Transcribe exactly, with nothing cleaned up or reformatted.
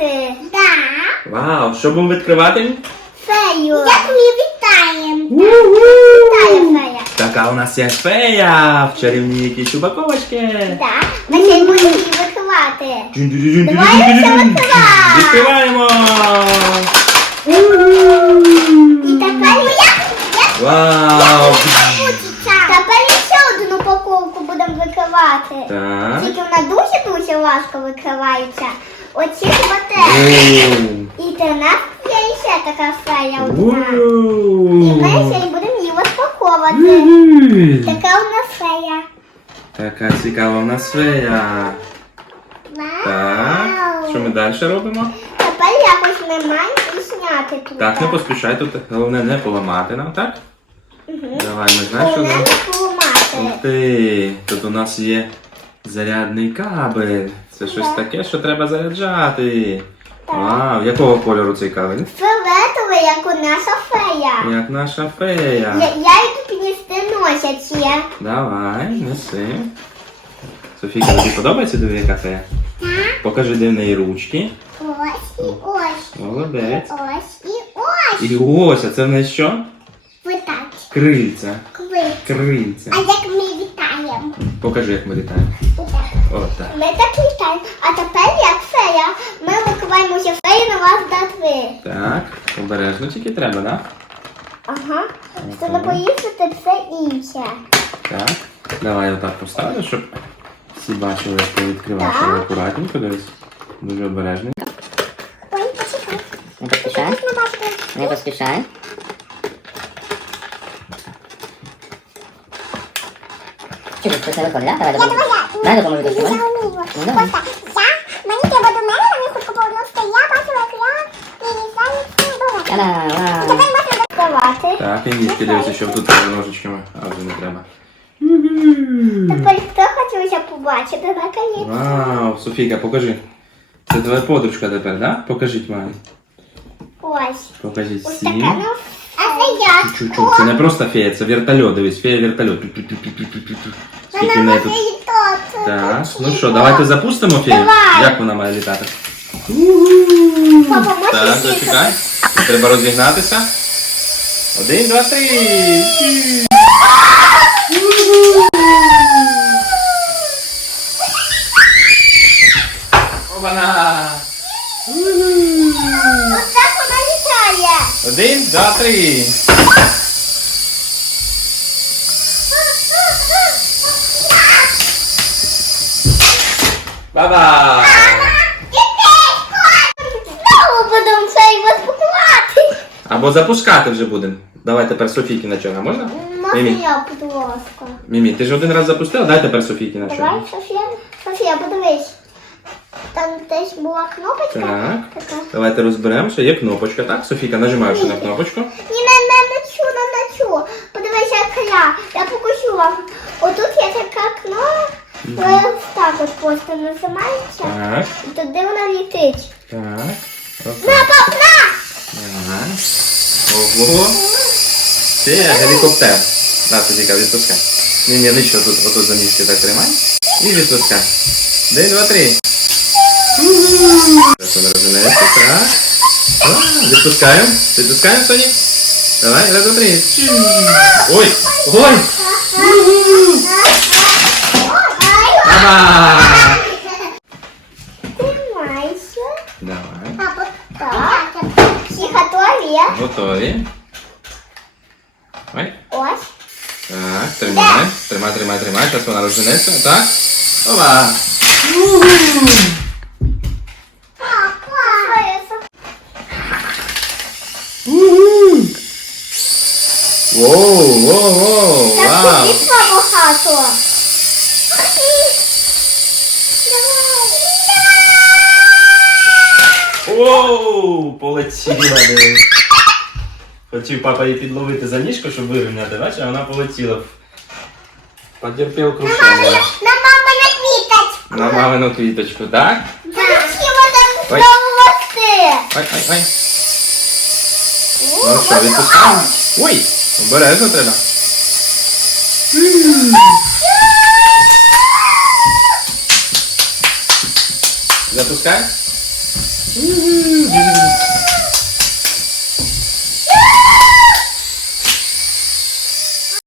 відкривати? Да. Вау, що будемо відкривати? Фею. Як ми вітаємо. Вітаю, фея. Така у нас є фея в чарівній якійсь упаковочці. Так, ми ще й будемо її викривати. Давай відкриваємо. Відкриваємо! І тепер як? Як? Вау! Тепер ще одну упаковку будемо викривати. Так. Тільки вона дуже-дуже важко викривається. Оці батареї. Оу. І до нас є ще така фея одна. І Оу. ми ще й будемо її розпаковувати. Мгм. Така у нас фея. Така цікава у нас фея. Так. Що ми далі робимо? Тепер якось ми маємо і зняти тут. Так, не поспішай, тут головне не поламати нам, так? Угу. Давай, ми знаєш, що Головне нам? не поламати. Ух ти, тут у нас є зарядний кабель. Це щось Так. таке, що треба заряджати. Так. Вау, якого кольору цей кабель? Фіолетовий, як у наша фея. Як наша Я, фея. я йду піднести носячі. Давай, неси. Софійка, тобі подобається диви, яка фея? Так. Покажи, де в неї ручки. Ось і ось. Молодець. Ось і ось. І ось, а це в неї що? Витать. Крильця. Квит. Крильця. А як ми вітаємо? Покажи, як ми літаємо. Отак. Отак. Ми так літаємо. А тепер як фея. Ми викриваємо ще фею на вас дати. Так, обережно тільки треба, так? Ага. Щоб не поїхати все інше. Так. Давай отак поставлю, щоб всі бачили, як ти відкриваєш. Так. Але акуратненько, дивись. Дуже обережно. Ой, почекай. Не поспішай, Можна бачити. не поспішай. Чи ж це виходить, так? Давай Я допоможу. давай я. Дай допоможу Я тобі. вмію. Ну, давай. Просто я, мені треба до мене, мені хутко повернувся. Я бачила, як я не знаю, що робити. Та-да, І вау. тепер можна Давати. Так, і ніжки дивися, щоб тут треба ножичками, а вже не треба. Тепер хто хотілося побачити на коні? Вау, Софійка, покажи. Це твоя подружка тепер, так? Покажіть мамі. Ось. Покажіть Ось така всім. ну. А це я. Чуть-чуть. Це не просто фея, це вертольот. Дивись, фея вертольот. Ту-ту-ту-ту-ту-ту. Скільки в неї тут. Так, ну що, давайте запустимо фею? Давай. Як вона має літати? Папа, можеш Так, ще зачекай. Треба розігнатися. Один, два, три. Опана! Ось так вона літає. Один, два, три. Баба! Знову будемо цей розпакувати. Або запускати вже будемо. Давай тепер Софійки на чорна, можна? Можна Мімі, я, будь ласка. Мімі, ти ж один раз запустила, дай тепер Софійки на Давай, чорна. Софія. Софія, подивись. Там теж була кнопочка. Так. Така. Давайте розберемо, що є кнопочка, так? Софійка, нажимаєш на кнопочку. Ні, не, не, не чу, не, не чу. Подивися, як я. Я покажу вам. Отут є така кнопка. Ось так от просто нажимається. Так, І туди вона літить. так. На, Опа. пап, на! Ага. Ого. Це гелікоптер. На, Софійка, відпускай. Ні, ні, нічого, тут, отут за ніжки так тримай. І відпускай. Один, два, три. Зараз вона розженеться, так. О, відпускаємо. Відпускаємо, Соні. Давай, раз, два, три. Ой, ой. Баба! Тримайся. Давай. Папа, Так. Всі готові? Готові. Ой. Ось. Так, тримай. Тримай, тримай, тримай. Зараз вона розженеться. Так. Опа. Воу, воу, воу, Так вау. повітря багато. Воу, полетіла. диви. Хотів папа її підловити за ніжку, щоб вирівняти, бачиш, а вона полетіла. Потерпів крушення. на мама не квітать. На мамину квіточку, так? Хотіла там Ой. знову рости. Ой, ой, ой. Ну що, відпускаємо? Ой, обережно треба. Запускай.